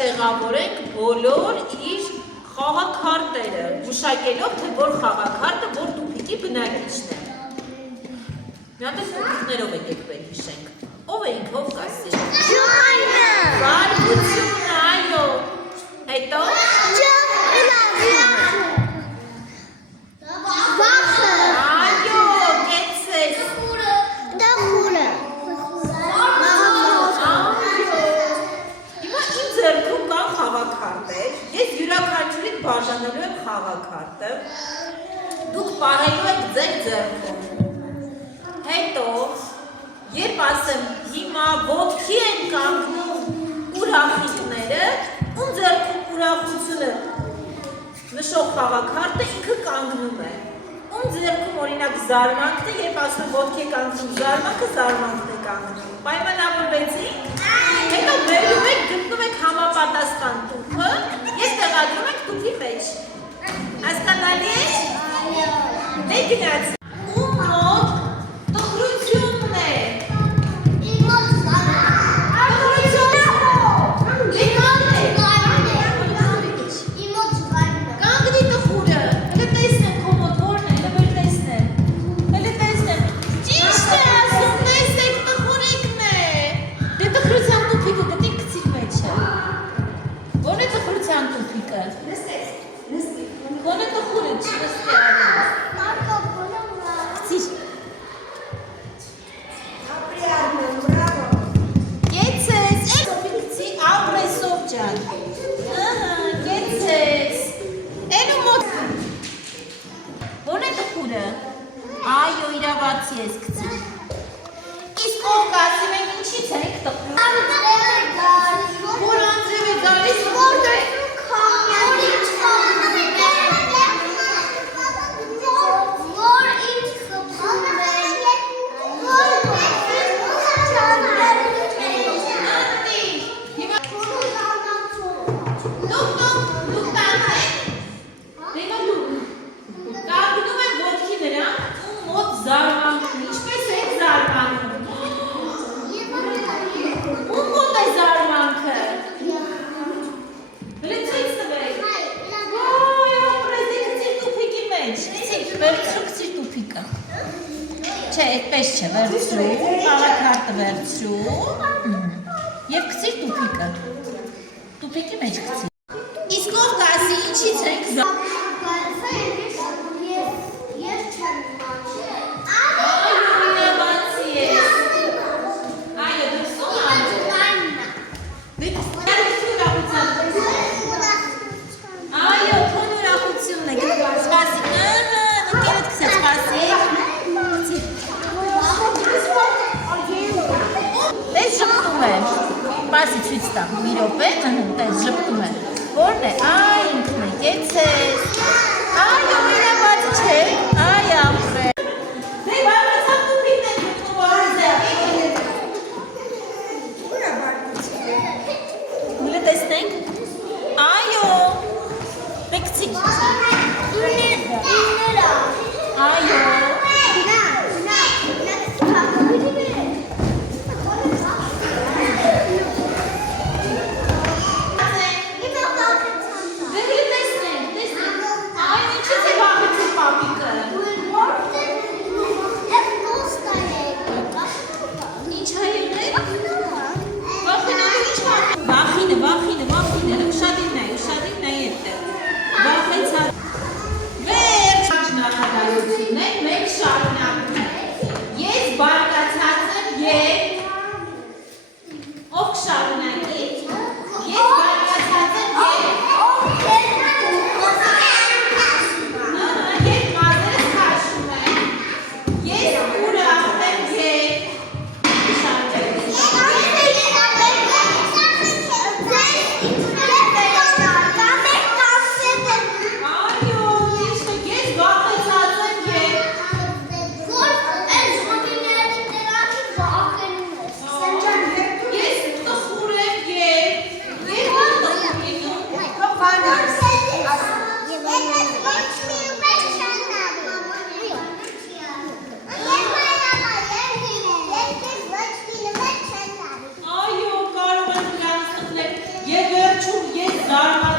տեղավորենք բոլոր իր խաղաքարտերը, գուշակելով, թե որ խաղաքարտը որ տուփիկի բնակիչն է։ Մի հատ տուփիկներով եկեք վեր հիշենք։ Ով է ինքը, ով կասի։ Ջոյնը։ Վարդությունը, այո։ Հետո։ Վախը։ Այո, կեցես։ Տխուրը։ Հիմա իմ ձեռքում կան խաղաքարտեր, ես յուրաքանչյուրից բաժանելու եմ խաղաքարտը, դուք պահելու եք ձեր ձեռքում, հետո, երբ ասեմ հիմա ոտքի են կանգնում ուրախիկները, ում ձեռքում ուրախությունը նշող խաղաքարտը ինքը կանգնում է, ում ձեռքում օրինակ զարմանքն է, երբ ասում ոտքի է կանգնում զարմանքը, զարմանքն է կանգնում, պայմանավորվեցինք, հետո բերում եք, գտնում եք համապատասխան տուփը և տեղադրում եք տուփի մեջ։ Հասկանալի է։ Դե գնաց։ Ում մոտ տխրությունն է։ Իմ մոտ Կանգնի տխուրը։ Հələ տեսնեմ քո մոտ որն է, հələ վեր տեսնեմ։ Հələ տեսնեմ։ Ճիշտ է ասում, տեսեք տխուրիկն է։ Դե տխրության տուփիկը գտի գցիր մեջ է։ Ո՞րն է տխրության տուփիկը։ Ո՞րն է տխուրը չնստի արել։ Գցիր։ Կեցես, գցի ապրեսով ջան։ Կեցես։ Էնու մոտ։ Ո՞րն է տխուրը։ Այո, իրավացի ես գցի։ Իսկ ով կասի մենք ինչից ենք տխրում։ Որ անձրև է գալիս, որտեղ Չէ, այդպես չէ, վերցրու, խաղաքարտը վերցրու և գցիր տուփիկը, տուփիկի մեջ գցիր։ Իսկ ով կասի ինչից ենք Պասի ցույց տամ, մի րոպե, տես ժպտում է, որն է, այ ինքն է, կեցես, այո, իրավաց չէ, այ ամպրե։ Դե բարձավ տուփիկն են գտնում առզեղ։ Ուլը տեսնենք, այո, պեկցիկ, այո, զարմանալի